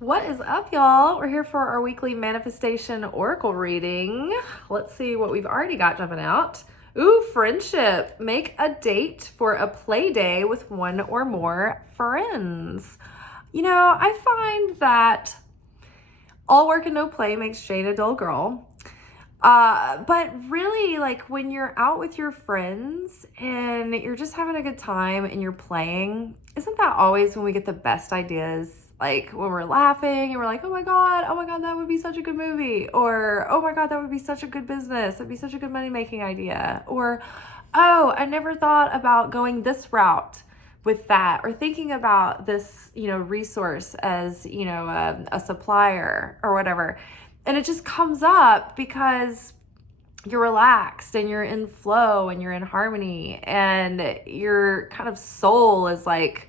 What is up, y'all? We're here for our weekly manifestation oracle reading. Let's see what we've already got jumping out. Ooh, friendship. Make a date for a play day with one or more friends. I find that all work and no play makes Jane a dull girl. But really, like when you're out with your friends and you're just having a good time and you're playing, isn't that always when we get the best ideas? Like when we're laughing and we're like, oh my God, that would be such a good movie. Or, oh my God, that would be such a good business. That'd be such a good money-making idea. Or, oh, I never thought about going this route with that, or thinking about this, resource as, a supplier or whatever. And it just comes up because you're relaxed and you're in flow and you're in harmony and your kind of soul is like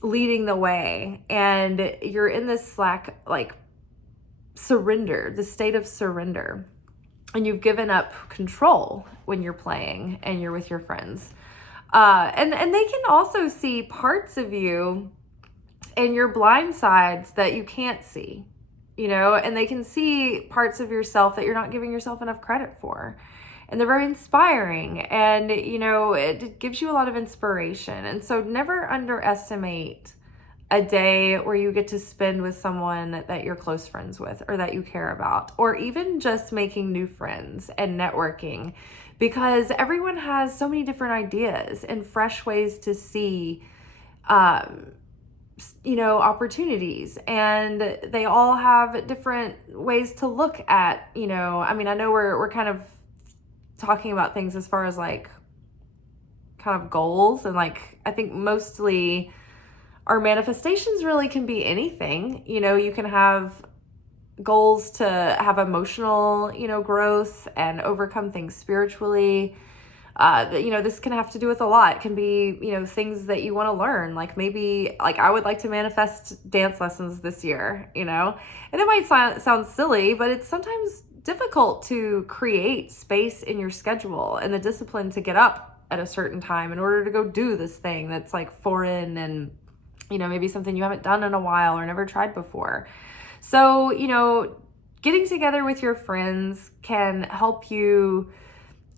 leading the way and you're in this surrender, the state of surrender. And you've given up control when you're playing and you're with your friends. And they can also see parts of you and your blind sides that you can't see. And they can see parts of yourself that you're not giving yourself enough credit for. And they're very inspiring. And, it gives you a lot of inspiration. And so never underestimate a day where you get to spend with someone that you're close friends with or that you care about, or even just making new friends and networking, because everyone has so many different ideas and fresh ways to see opportunities, and they all have different ways to look at, I know we're kind of talking about things as far as like kind of goals, and like I think mostly our manifestations really can be anything. You can have goals to have emotional, growth and overcome things spiritually. This can have to do with a lot. It can be, things that you want to learn. Like maybe, like I would like to manifest dance lessons this year, and it might sound silly, but it's sometimes difficult to create space in your schedule and the discipline to get up at a certain time in order to go do this thing that's like foreign and, maybe something you haven't done in a while or never tried before. So, getting together with your friends can help you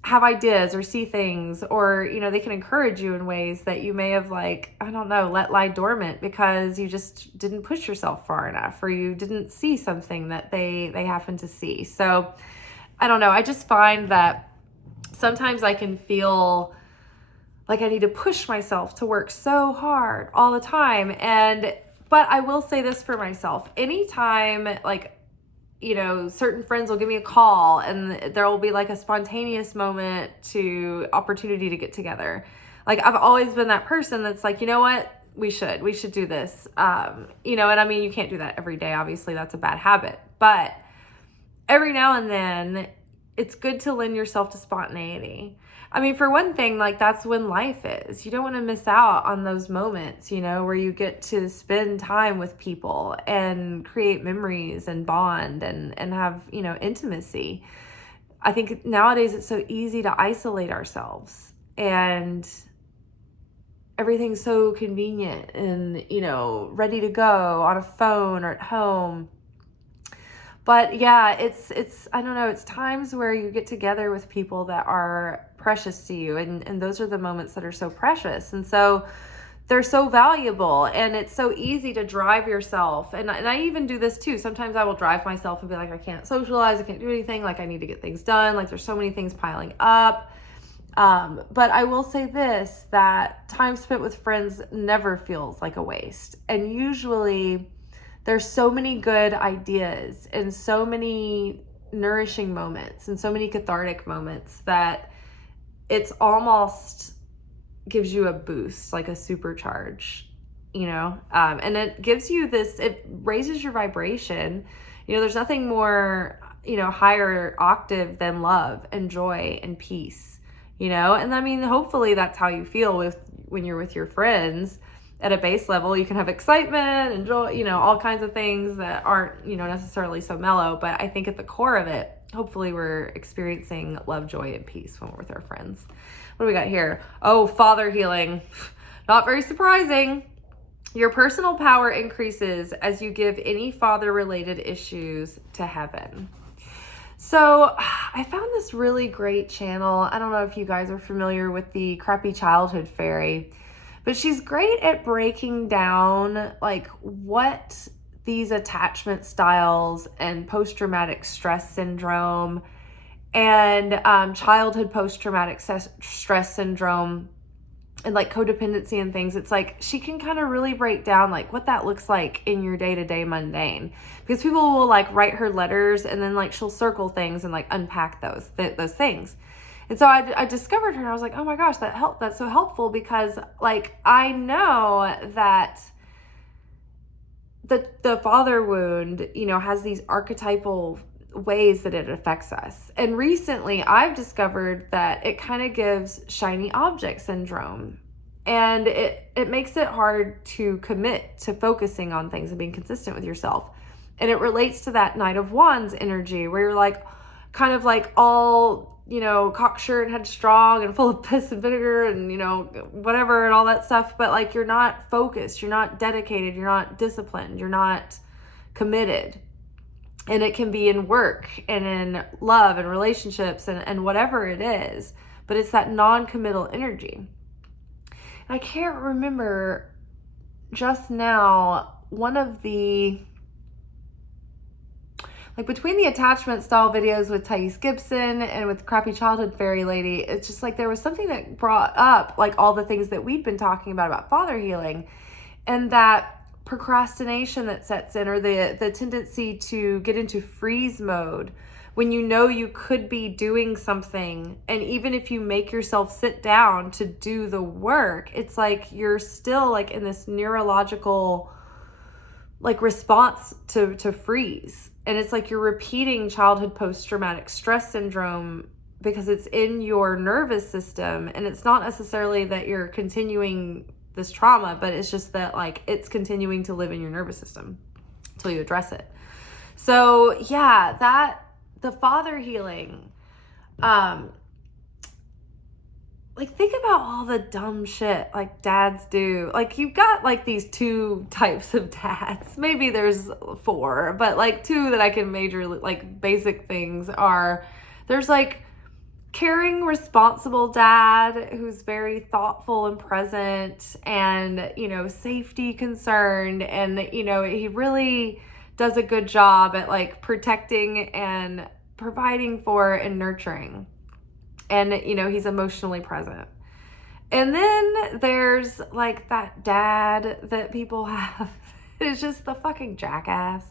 have ideas or see things, or they can encourage you in ways that you may have let lie dormant because you just didn't push yourself far enough, or you didn't see something that they happen to see. So I don't know, I just find that sometimes I can feel like I need to push myself to work so hard all the time. But I will say this for myself, anytime certain friends will give me a call and there will be like a spontaneous opportunity to get together. Like I've always been that person that's like, you know what, we should do this. And I mean, you can't do that every day. Obviously that's a bad habit, but every now and then it's good to lend yourself to spontaneity. I mean, for one thing, like that's when life is. You don't want to miss out on those moments, where you get to spend time with people and create memories and bond and have, intimacy. I think nowadays it's so easy to isolate ourselves, and everything's so convenient and, ready to go on a phone or at home. But yeah, it's I don't know, it's times where you get together with people that are precious to you, and those are the moments that are so precious, and so they're so valuable, and it's so easy to drive yourself, and I even do this too. Sometimes I will drive myself and be like, I can't socialize, I can't do anything, like I need to get things done, like there's so many things piling up. But I will say this, that time spent with friends never feels like a waste, and usually there's so many good ideas and so many nourishing moments and so many cathartic moments that it's almost gives you a boost, like a supercharge, and it gives you this, it raises your vibration. There's nothing more, higher octave than love and joy and peace, and I mean, hopefully that's how you feel when you're with your friends. At a base level, you can have excitement and joy, all kinds of things that aren't, necessarily so mellow. But I think at the core of it, hopefully we're experiencing love, joy, and peace when we're with our friends. What do we got here? Oh, father healing. Not very surprising. Your personal power increases as you give any father-related issues to heaven. So I found this really great channel. I don't know if you guys are familiar with the Crappy Childhood Fairy, but she's great at breaking down like what these attachment styles and post-traumatic stress syndrome and childhood post-traumatic stress syndrome and like codependency and things. It's like she can kind of really break down like what that looks like in your day-to-day mundane, because people will like write her letters and then like she'll circle things and like unpack those things. And so I discovered her and I was like, oh my gosh, that's so helpful, because like I know that the father wound, you know, has these archetypal ways that it affects us. And recently I've discovered that it kind of gives shiny object syndrome, and it makes it hard to commit to focusing on things and being consistent with yourself. And it relates to that Knight of Wands energy where you're like kind of like all, you know, cocksure and headstrong and full of piss and vinegar and, you know, whatever and all that stuff, but like you're not focused, you're not dedicated, you're not disciplined, you're not committed. And it can be in work and in love and relationships and whatever it is, but it's that non-committal energy. And I can't remember just now, one of the, like between the attachment style videos with Thais Gibson and with Crappy Childhood Fairy Lady, it's just like there was something that brought up like all the things that we'd been talking about father healing, and that procrastination that sets in, or the tendency to get into freeze mode when you know you could be doing something, and even if you make yourself sit down to do the work, it's like you're still like in this neurological like response to freeze. And it's like you're repeating childhood post-traumatic stress syndrome because it's in your nervous system, and it's not necessarily that you're continuing this trauma, but it's just that like it's continuing to live in your nervous system until you address it. So yeah, that the father healing, like think about all the dumb shit like dads do. Like you've got like these two types of dads, maybe there's four, but like two that I can major like basic things are, there's like caring, responsible dad who's very thoughtful and present and, you know, safety concerned. And, you know, he really does a good job at like protecting and providing for and nurturing. And, you know, he's emotionally present. And then there's like that dad that people have is just the fucking jackass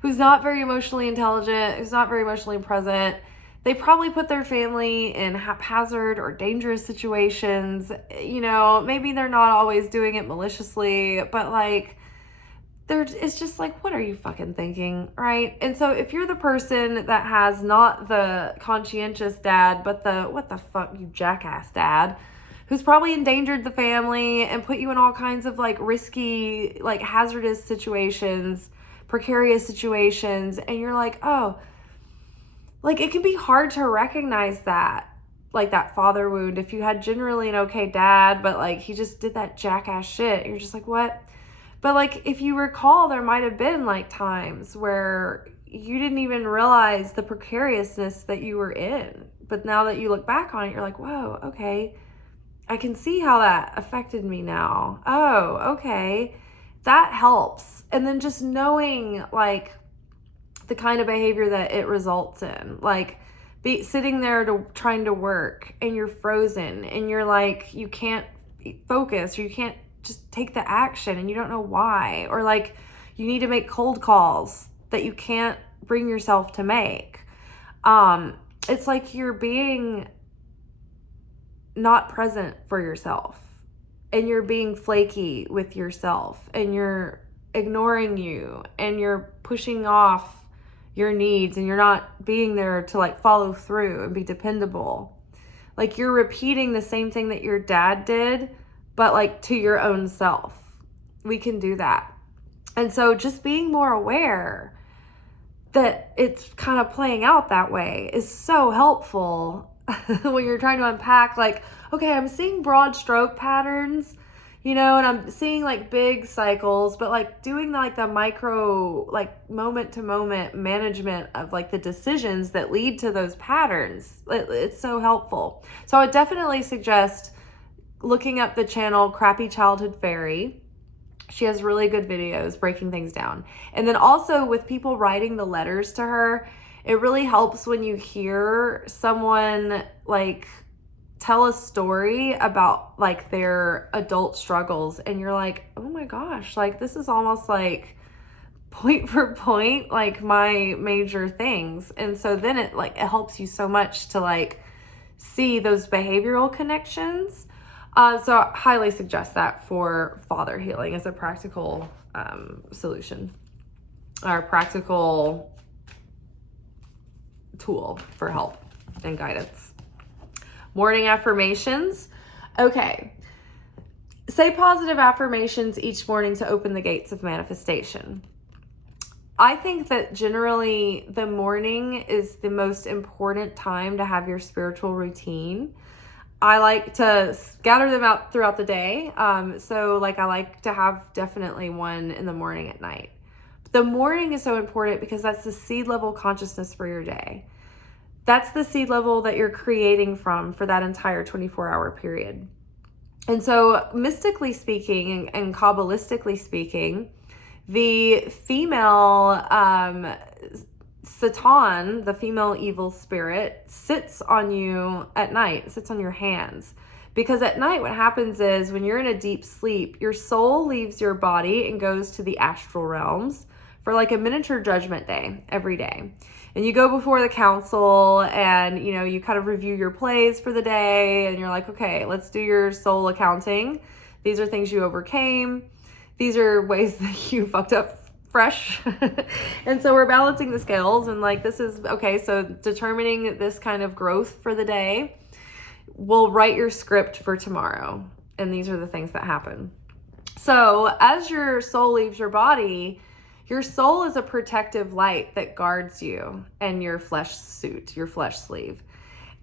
who's not very emotionally intelligent, who's not very emotionally present. They probably put their family in haphazard or dangerous situations. You know, maybe they're not always doing it maliciously, but like, it's just like, what are you fucking thinking, right? And so if you're the person that has not the conscientious dad, but the, what the fuck, you jackass dad, who's probably endangered the family and put you in all kinds of like risky, like hazardous situations, precarious situations, and you're like, oh, like it can be hard to recognize that, like that father wound, if you had generally an okay dad, but like he just did that jackass shit. You're just like, what? But like, if you recall, there might have been like times where you didn't even realize the precariousness that you were in. But now that you look back on it, you're like, whoa, okay, I can see how that affected me now. Oh, okay, that helps. And then just knowing like the kind of behavior that it results in, like sitting there trying to work and you're frozen and you're like, you can't focus, or you can't just take the action and you don't know why, or like you need to make cold calls that you can't bring yourself to make. It's like you're being not present for yourself, and you're being flaky with yourself, and you're ignoring you, and you're pushing off your needs, and you're not being there to like follow through and be dependable. Like you're repeating the same thing that your dad did, but like to your own self. We can do that. And so just being more aware that it's kind of playing out that way is so helpful when you're trying to unpack like, okay, I'm seeing broad stroke patterns. and I'm seeing like big cycles, but like doing like the micro, like moment to moment management of like the decisions that lead to those patterns. It's so helpful. So I would definitely suggest looking up the channel Crappy Childhood Fairy. She has really good videos breaking things down. And then also with people writing the letters to her, it really helps when you hear someone like tell a story about like their adult struggles, and you're like, oh my gosh, like this is almost like point for point like my major things. And so then it helps you so much to like see those behavioral connections. So I highly suggest that for father healing as a practical solution, or practical tool for help and guidance. Morning affirmations. Okay. Say positive affirmations each morning to open the gates of manifestation. I think that generally the morning is the most important time to have your spiritual routine. I like to scatter them out throughout the day. So like I like to have definitely one in the morning at night. The morning is so important because that's the seed level consciousness for your day. That's the seed level that you're creating from for that entire 24-hour period. And so mystically speaking and Kabbalistically speaking, the female Satan, the female evil spirit, sits on you at night, sits on your hands. Because at night what happens is when you're in a deep sleep, your soul leaves your body and goes to the astral realms for like a miniature judgment day every day. And you go before the council and, you kind of review your plays for the day. And you're like, okay, let's do your soul accounting. These are things you overcame. These are ways that you fucked up fresh. And so we're balancing the scales. And like, this is, okay, so determining this kind of growth for the day, we'll write your script for tomorrow. And these are the things that happen. So as your soul leaves your body, your soul is a protective light that guards you and your flesh suit, your flesh sleeve.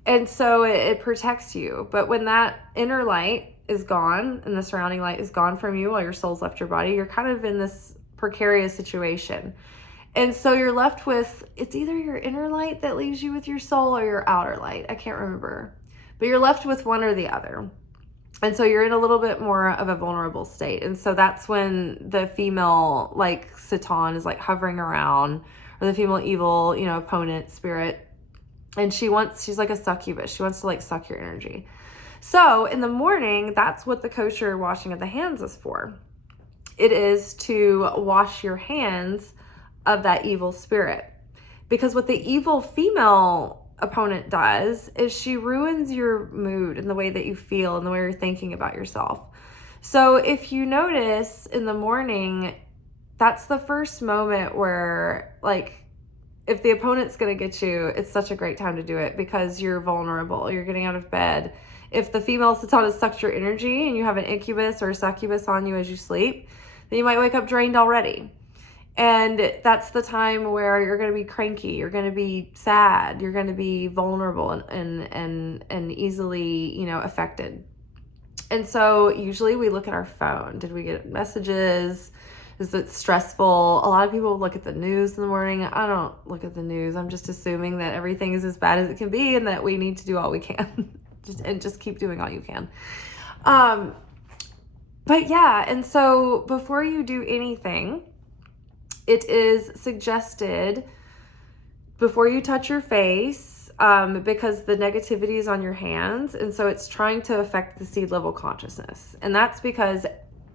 And so it protects you. But when that inner light is gone and the surrounding light is gone from you while your soul's left your body, you're kind of in this precarious situation. And so you're left with, it's either your inner light that leaves you with your soul or your outer light. I can't remember. But you're left with one or the other. And so you're in a little bit more of a vulnerable state. And so that's when the female, like Satan, is like hovering around, or the female evil, opponent spirit. And she's like a succubus. She wants to like suck your energy. So in the morning, that's what the kosher washing of the hands is for. It is to wash your hands of that evil spirit. Because what the evil female opponent does is she ruins your mood and the way that you feel and the way you're thinking about yourself. So if you notice in the morning, that's the first moment where like if the opponent's going to get you, it's such a great time to do it because you're vulnerable. You're getting out of bed. If the female Satan has sucked your energy and you have an incubus or a succubus on you as you sleep, then you might wake up drained already. And that's the time where you're going to be cranky, you're going to be sad, you're going to be vulnerable and easily, affected. And so usually we look at our phone. Did we get messages? Is it stressful? A lot of people look at the news in the morning. I don't look at the news. I'm just assuming that everything is as bad as it can be and that we need to do all we can just keep doing all you can. But yeah, and so before you do anything, it is suggested before you touch your face, because the negativity is on your hands. And so it's trying to affect the seed level consciousness. And that's because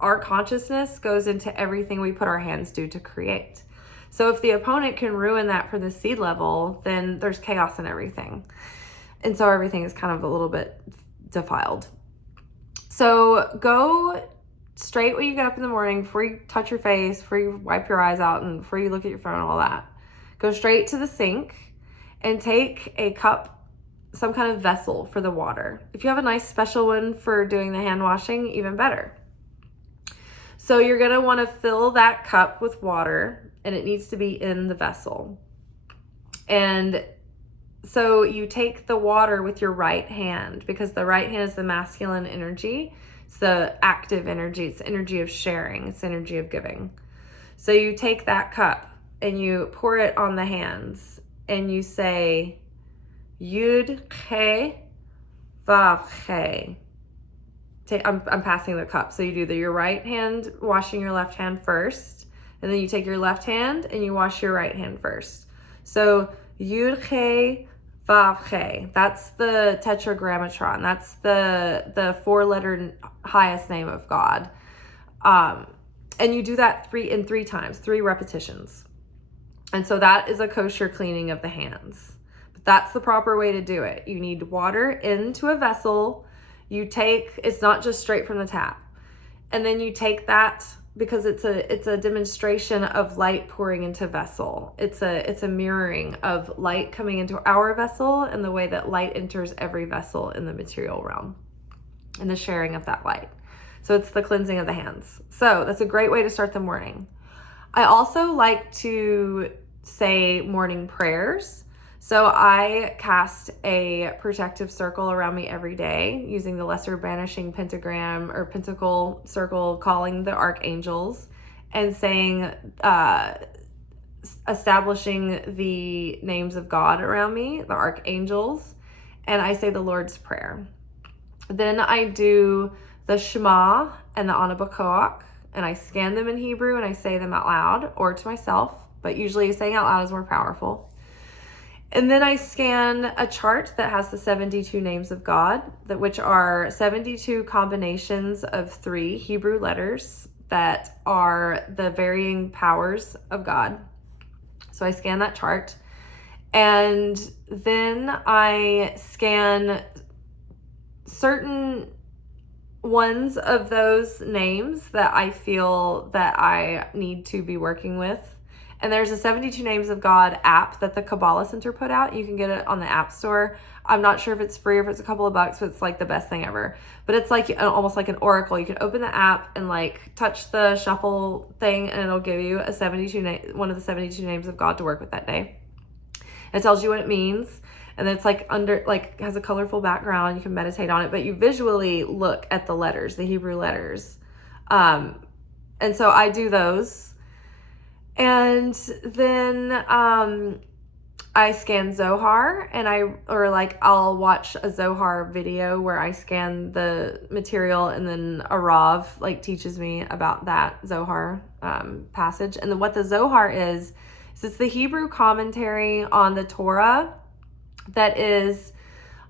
our consciousness goes into everything we put our hands to create. So if the opponent can ruin that for the seed level, then there's chaos in everything. And so everything is kind of a little bit defiled. So go straight when you get up in the morning, before you touch your face, before you wipe your eyes out, and before you look at your phone and all that. Go straight to the sink and take a cup, some kind of vessel for the water. If you have a nice special one for doing the hand washing, even better. So you're going to want to fill that cup with water, and it needs to be in the vessel. And so you take the water with your right hand, because the right hand is the masculine energy. It's the active energy. It's the energy of sharing. It's the energy of giving. So you take that cup and you pour it on the hands and you say, Yud Che Vav Che. I'm passing the cup. So you do your right hand, washing your left hand first. And then you take your left hand and you wash your right hand first. So Yud Che Vav Che. That's the tetragrammaton. That's the 4-letter highest name of God. And you do that three times, 3 repetitions. And so that is a kosher cleaning of the hands. But that's the proper way to do it. You need water into a vessel. It's not just straight from the tap. And then you take that, because it's a demonstration of light pouring into a vessel. It's a mirroring of light coming into our vessel and the way that light enters every vessel in the material realm and the sharing of that light. So it's the cleansing of the hands. So that's a great way to start the morning. I also like to say morning prayers. So I cast a protective circle around me every day using the lesser banishing pentagram or pentacle circle, calling the archangels and saying, establishing the names of God around me, the archangels, and I say the Lord's Prayer. Then I do the Shema and the Anabakoach, and I scan them in Hebrew and I say them out loud or to myself, but usually saying out loud is more powerful. And then I scan a chart that has the 72 names of God, which are 72 combinations of 3 Hebrew letters that are the varying powers of God. So I scan that chart. And then I scan certain ones of those names that I feel that I need to be working with. And there's a 72 Names of God app that the Kabbalah Center put out. You can get it on the App Store. I'm not sure if it's free or if it's a couple of bucks, but it's like the best thing ever. But it's like almost like an oracle. You can open the app and like touch the shuffle thing and it'll give you one of the 72 names of God to work with that day. It tells you what it means. And then it's has a colorful background. You can meditate on it, but you visually look at the letters, the Hebrew letters. And so I do those. And then I scan Zohar, and I'll watch a Zohar video where I scan the material, and then a Rav teaches me about that Zohar passage. And then what the Zohar is it's the Hebrew commentary on the Torah that is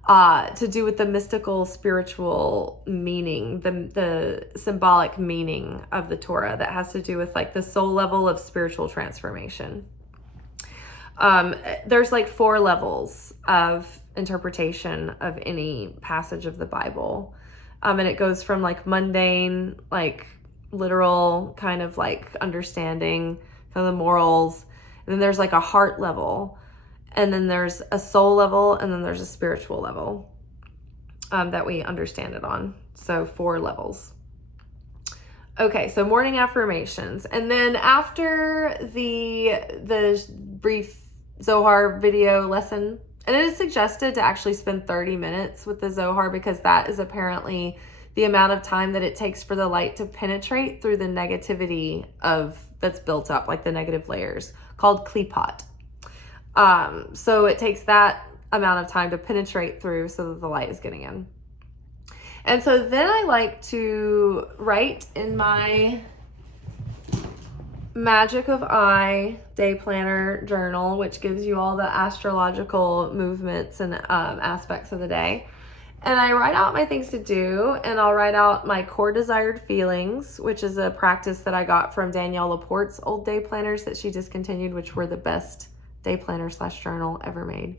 to do with the mystical, spiritual meaning, the symbolic meaning of the Torah that has to do with the soul level of spiritual transformation. There's 4 levels of interpretation of any passage of the Bible. And it goes from mundane, literal kind of understanding kind of the morals. And then there's a heart level. And then there's a soul level, and then there's a spiritual level that we understand it on. So 4 levels. Okay, so morning affirmations. And then after the brief Zohar video lesson, and it is suggested to actually spend 30 minutes with the Zohar because that is apparently the amount of time that it takes for the light to penetrate through the negativity that's built up, the negative layers, called klipot. So it takes that amount of time to penetrate through so that the light is getting in. And so then I like to write in my Magick of I day planner journal, which gives you all the astrological movements and aspects of the day. And I write out my things to do, and I'll write out my core desired feelings, which is a practice that I got from Danielle Laporte's old day planners that she discontinued, which were the best day planner / journal ever made.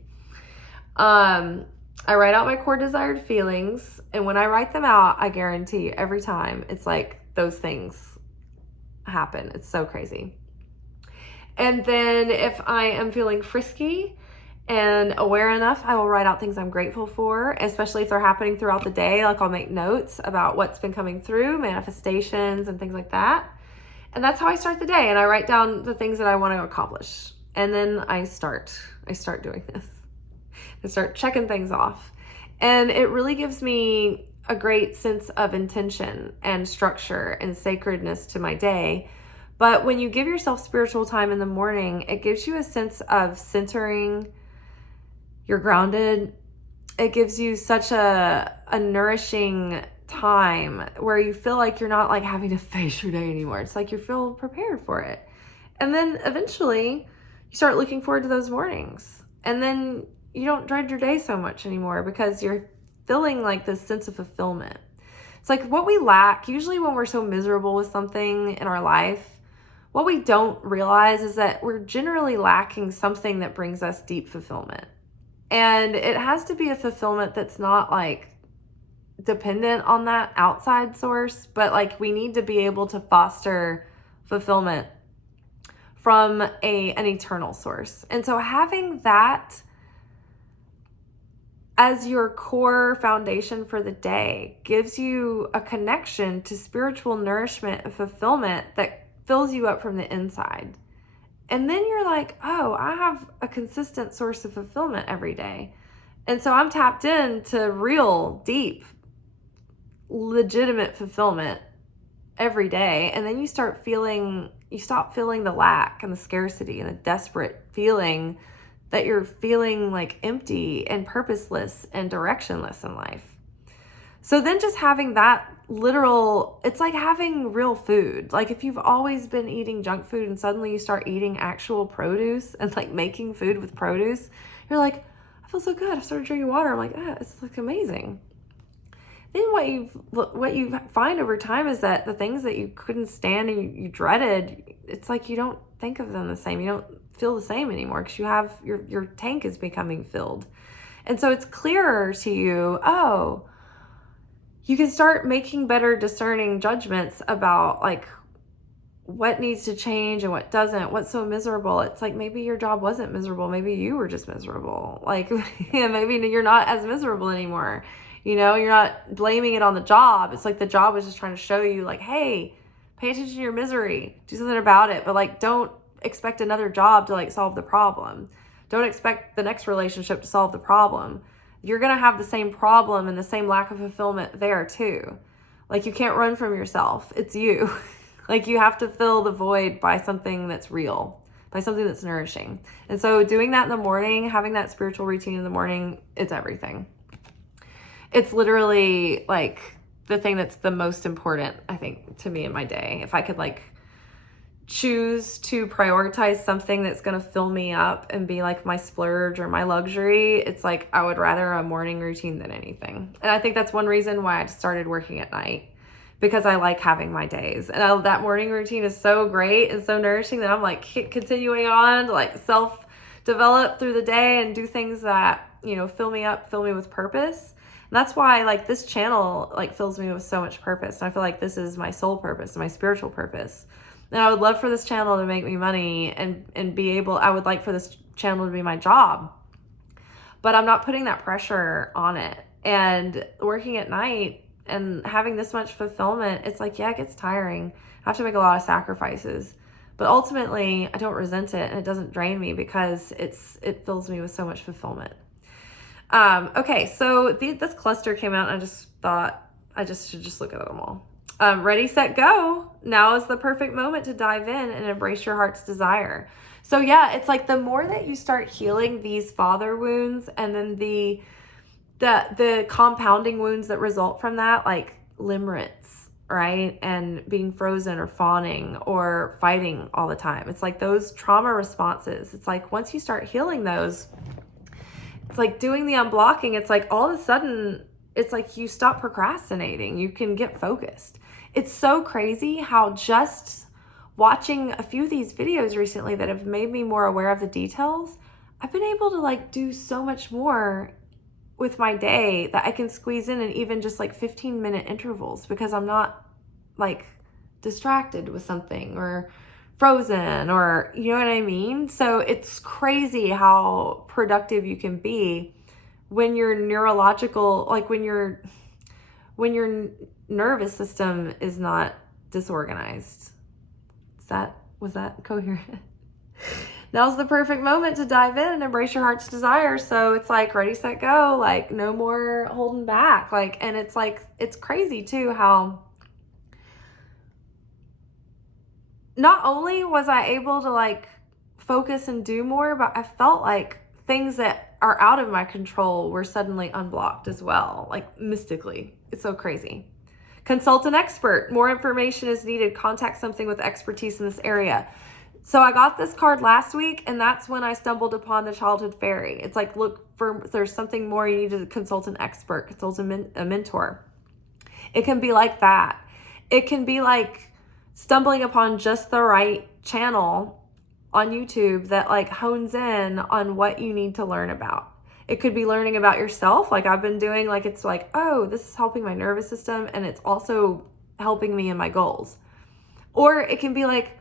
I write out my core desired feelings, and when I write them out, I guarantee every time it's those things happen. It's so crazy. And then if I am feeling frisky and aware enough, I will write out things I'm grateful for, especially if they're happening throughout the day. I'll make notes about what's been coming through, manifestations and things like that. And that's how I start the day. And I write down the things that I want to accomplish. And then I start doing this. I start checking things off. And it really gives me a great sense of intention and structure and sacredness to my day. But when you give yourself spiritual time in the morning, it gives you a sense of centering. You're grounded. It gives you such a nourishing time where you feel like you're not like having to face your day anymore. It's like you feel prepared for it. And then eventually you start looking forward to those mornings. And then you don't dread your day so much anymore because you're feeling like this sense of fulfillment. It's like what we lack, usually when we're so miserable with something in our life, what we don't realize is that we're generally lacking something that brings us deep fulfillment. And it has to be a fulfillment that's not like dependent on that outside source, but like we need to be able to foster fulfillment from an eternal source. And so having that as your core foundation for the day gives you a connection to spiritual nourishment and fulfillment that fills you up from the inside. And then you're like, oh, I have a consistent source of fulfillment every day. And so I'm tapped into real, deep, legitimate fulfillment every day. And then you stop feeling the lack and the scarcity and the desperate feeling that you're feeling like empty and purposeless and directionless in life. So then just having that it's like having real food. Like if you've always been eating junk food and suddenly you start eating actual produce and like making food with produce, you're like, I feel so good. I started drinking water. I'm like, it's like amazing. Then what you find over time is that the things that you couldn't stand and you dreaded, it's like you don't think of them the same. You don't feel the same anymore because you have your tank is becoming filled. And so it's clearer to you, oh, you can start making better discerning judgments about like what needs to change and what doesn't, what's so miserable. It's like maybe your job wasn't miserable. Maybe you were just miserable. Like maybe you're not as miserable anymore. You know, you're not blaming it on the job. It's like the job was just trying to show you like, hey, pay attention to your misery. Do something about it. But like, don't expect another job to like solve the problem. Don't expect the next relationship to solve the problem. You're going to have the same problem and the same lack of fulfillment there too. Like you can't run from yourself. It's you. Like you have to fill the void by something that's real, by something that's nourishing. And so doing that in the morning, having that spiritual routine in the morning, it's everything. It's literally like the thing that's the most important, I think, to me in my day. If I could like choose to prioritize something that's going to fill me up and be like my splurge or my luxury, it's like I would rather a morning routine than anything. And I think that's one reason why I started working at night, because I like having my days. And that morning routine is so great and so nourishing that I'm like continuing on to like self-develop through the day and do things that, you know, fill me up, fill me with purpose. And that's why like this channel like fills me with so much purpose. And I feel like this is my soul purpose, my spiritual purpose. And I would love for this channel to make me money and be able, I would like for this channel to be my job, but I'm not putting that pressure on it. And working at night and having this much fulfillment, it's like, yeah, it gets tiring. I have to make a lot of sacrifices, but ultimately I don't resent it and it doesn't drain me because it fills me with so much fulfillment. Okay, so this cluster came out and I just thought I should just look at them all. Ready, set, go. Now is the perfect moment to dive in and embrace your heart's desire. So yeah, it's like the more that you start healing these father wounds and then the compounding wounds that result from that, like limerence, right? And being frozen or fawning or fighting all the time. It's like those trauma responses. It's like once you start healing those, it's like doing the unblocking. It's like all of a sudden, it's like you stop procrastinating. You can get focused. It's so crazy how just watching a few of these videos recently that have made me more aware of the details, I've been able to like do so much more with my day that I can squeeze in even just like 15-minute intervals because I'm not like distracted with something or frozen or, you know what I mean? So it's crazy how productive you can be when your neurological, like when your nervous system is not disorganized. Was that coherent? now's the perfect moment to dive in and embrace your heart's desire. So it's like ready, set, go, like no more holding back. Like, and it's like, it's crazy too how not only was I able to like focus and do more, but I felt like things that are out of my control were suddenly unblocked as well, like mystically. It's so crazy. Consult an expert. More information is needed. Contact something with expertise in this area. So I got this card last week, and that's when I stumbled upon the childhood fairy. It's like, look for, if there's something more, you need to consult an expert, consult a mentor. It can be like that. It can be like stumbling upon just the right channel on YouTube that like hones in on what you need to learn about. It could be learning about yourself, like I've been doing, like it's like, oh, this is helping my nervous system, and it's also helping me in my goals. Or it can be like,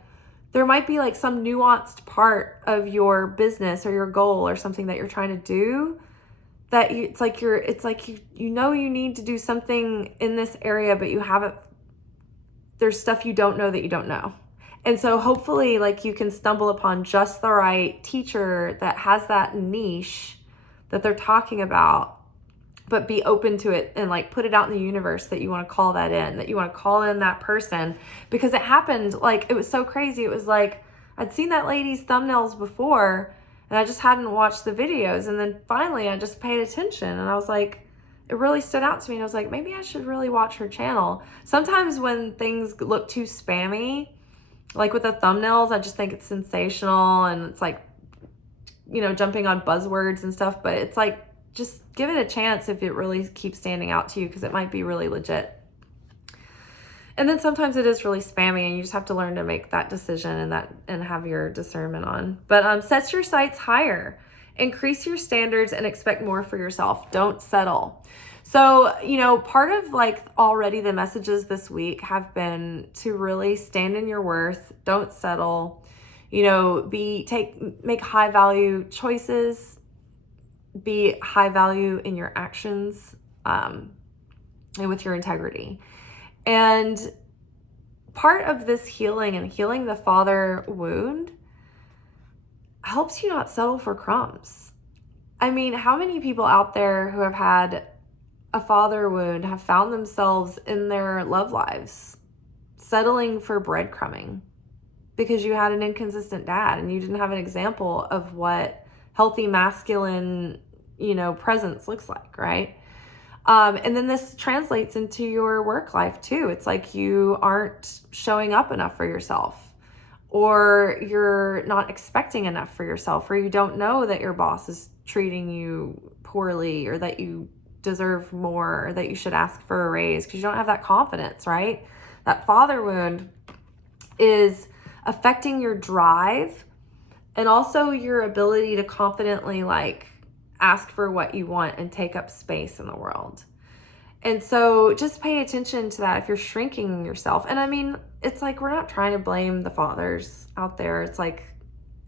there might be like some nuanced part of your business or your goal or something that you're trying to do that you, it's like you know you need to do something in this area, but you haven't, there's stuff you don't know that you don't know. And so hopefully like you can stumble upon just the right teacher that has that niche that they're talking about, but be open to it and like put it out in the universe that you want to call that in, that you want to call in that person. Because it happened, like it was so crazy. It was like I'd seen that lady's thumbnails before and I just hadn't watched the videos. And then finally I just paid attention and I was like, it really stood out to me. And I was like, maybe I should really watch her channel. Sometimes when things look too spammy, like with the thumbnails, I just think it's sensational and it's like, you know, jumping on buzzwords and stuff, but it's like, just give it a chance if it really keeps standing out to you, because it might be really legit. And then sometimes it is really spammy and you just have to learn to make that decision and have your discernment on. But set your sights higher, increase your standards and expect more for yourself. Don't settle. So, you know, part of like already the messages this week have been to really stand in your worth. Don't settle, you know, make high value choices, be high value in your actions, and with your integrity. And part of this healing and healing the father wound helps you not settle for crumbs. I mean, how many people out there who have had a father wound have found themselves in their love lives settling for breadcrumbing because you had an inconsistent dad and you didn't have an example of what healthy masculine, you know, presence looks like, right? And then this translates into your work life too. It's like you aren't showing up enough for yourself, or you're not expecting enough for yourself, or you don't know that your boss is treating you poorly, or that you deserve more, or that you should ask for a raise because you don't have that confidence, right? That father wound is affecting your drive and also your ability to confidently like ask for what you want and take up space in the world. And so just pay attention to that if you're shrinking yourself. And I mean, it's like, we're not trying to blame the fathers out there. It's like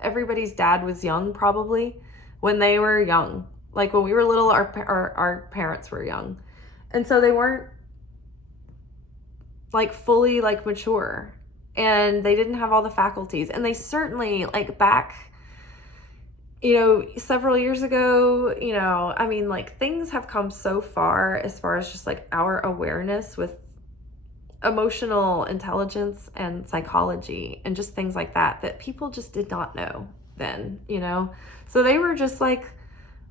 everybody's dad was young probably when they were young. Like when we were little, our parents were young. And so they weren't like fully like mature, and they didn't have all the faculties. And they certainly like back, you know, several years ago, you know, I mean, like things have come so far as just like our awareness with emotional intelligence and psychology and just things like that, that people just did not know then, you know? So they were just like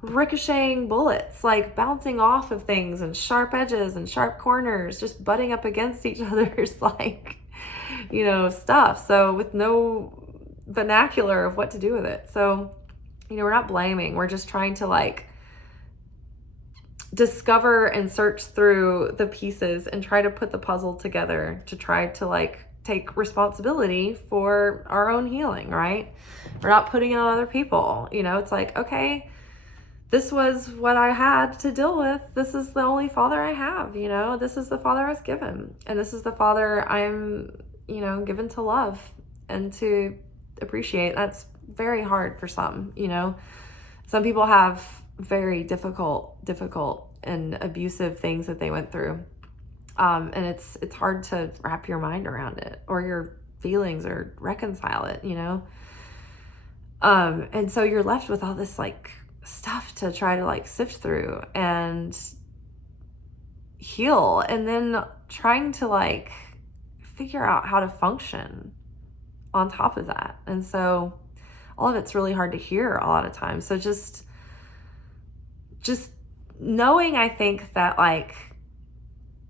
ricocheting bullets, like bouncing off of things and sharp edges and sharp corners, just butting up against each other's like, you know, stuff. So with no vernacular of what to do with it. So, you know, we're not blaming. We're just trying to like discover and search through the pieces and try to put the puzzle together to try to like take responsibility for our own healing, right? We're not putting it on other people. You know, it's like, okay, this was what I had to deal with. This is the only father I have, you know, this is the father I was given. And this is the father I'm, you know, given to love and to appreciate. That's very hard for some, you know. Some people have very difficult and abusive things that they went through. And it's hard to wrap your mind around it or your feelings or reconcile it, you know. And so you're left with all this like stuff to try to like sift through and heal, and then trying to like figure out how to function on top of that. And so all of it's really hard to hear a lot of times. So just knowing, I think that like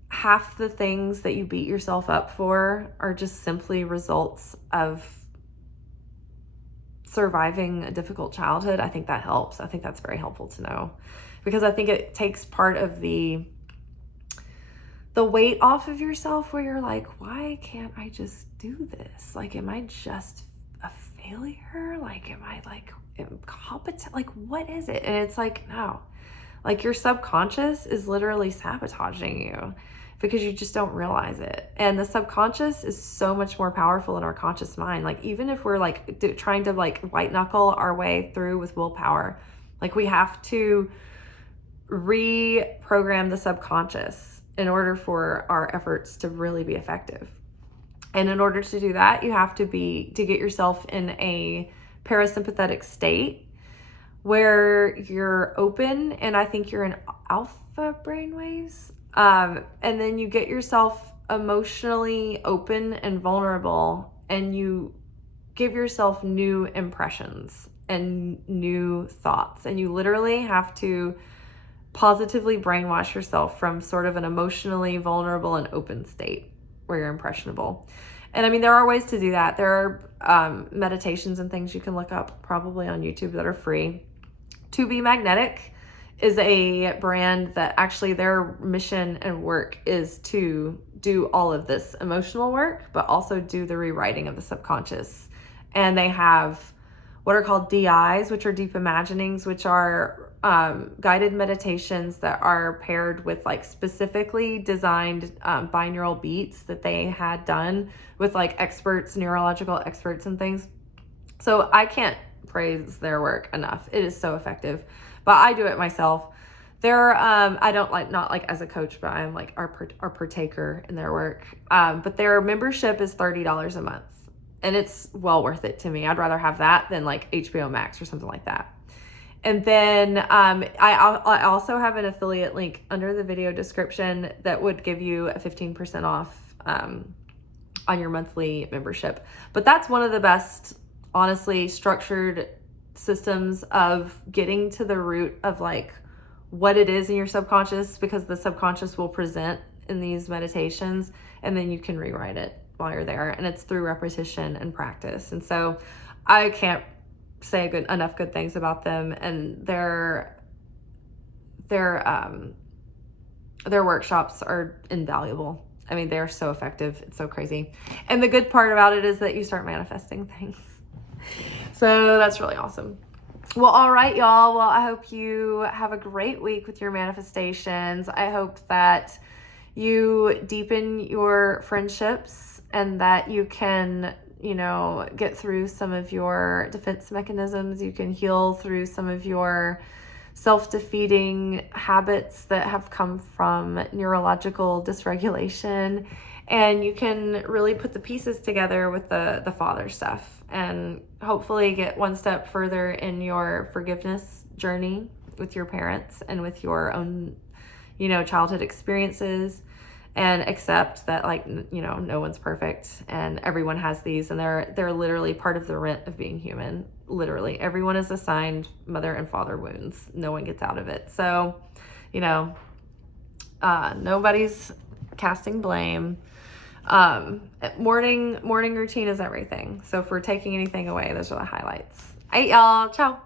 half the things that you beat yourself up for are just simply results of surviving a difficult childhood. I think that helps. I think that's very helpful to know, because I think it takes part of the weight off of yourself, where you're like, why can't I just do this? Like, am I just a failure? Like, am I like incompetent? Like, what is it? And it's like, no, like your subconscious is literally sabotaging you because you just don't realize it. And the subconscious is so much more powerful than our conscious mind. Like, even if we're like trying to like white knuckle our way through with willpower, like we have to reprogram the subconscious in order for our efforts to really be effective. And in order to do that, you have to get yourself in a parasympathetic state where you're open, and I think you're in alpha brainwaves. And then you get yourself emotionally open and vulnerable, and you give yourself new impressions and new thoughts. And you literally have to positively brainwash yourself from sort of an emotionally vulnerable and open state where you're impressionable. And I mean, there are ways to do that. There are meditations and things you can look up probably on YouTube that are free. To Be Magnetic is a brand that actually their mission and work is to do all of this emotional work, but also do the rewriting of the subconscious. And they have what are called DIs, which are deep imaginings, which are guided meditations that are paired with like specifically designed binaural beats that they had done with like experts, neurological experts and things. So I can't praise their work enough. It is so effective, but I do it myself. They're I don't like, not like as a coach, but I'm like our partaker in their work. But their membership is $30 a month, and it's well worth it to me. I'd rather have that than like HBO Max or something like that. And then I also have an affiliate link under the video description that would give you a 15% off on your monthly membership. But that's one of the best, honestly, structured systems of getting to the root of like what it is in your subconscious, because the subconscious will present in these meditations, and then you can rewrite it while you're there. And it's through repetition and practice. And so I can't say enough good things about them, and their workshops are invaluable. I mean, they're so effective. It's so crazy. And the good part about it is that you start manifesting things. So that's really awesome. Well, all right, y'all. Well, I hope you have a great week with your manifestations. I hope that you deepen your friendships and that you can, get through some of your defense mechanisms. You can heal through some of your self-defeating habits that have come from neurological dysregulation. And you can really put the pieces together with the father stuff, and hopefully get one step further in your forgiveness journey with your parents and with your own, childhood experiences, and accept that no one's perfect and everyone has these, and they're literally part of the rent of being human. Literally, everyone is assigned mother and father wounds. No one gets out of it. So, nobody's casting blame. Morning routine is everything. So if we're taking anything away, those are the highlights. All right, y'all. Ciao.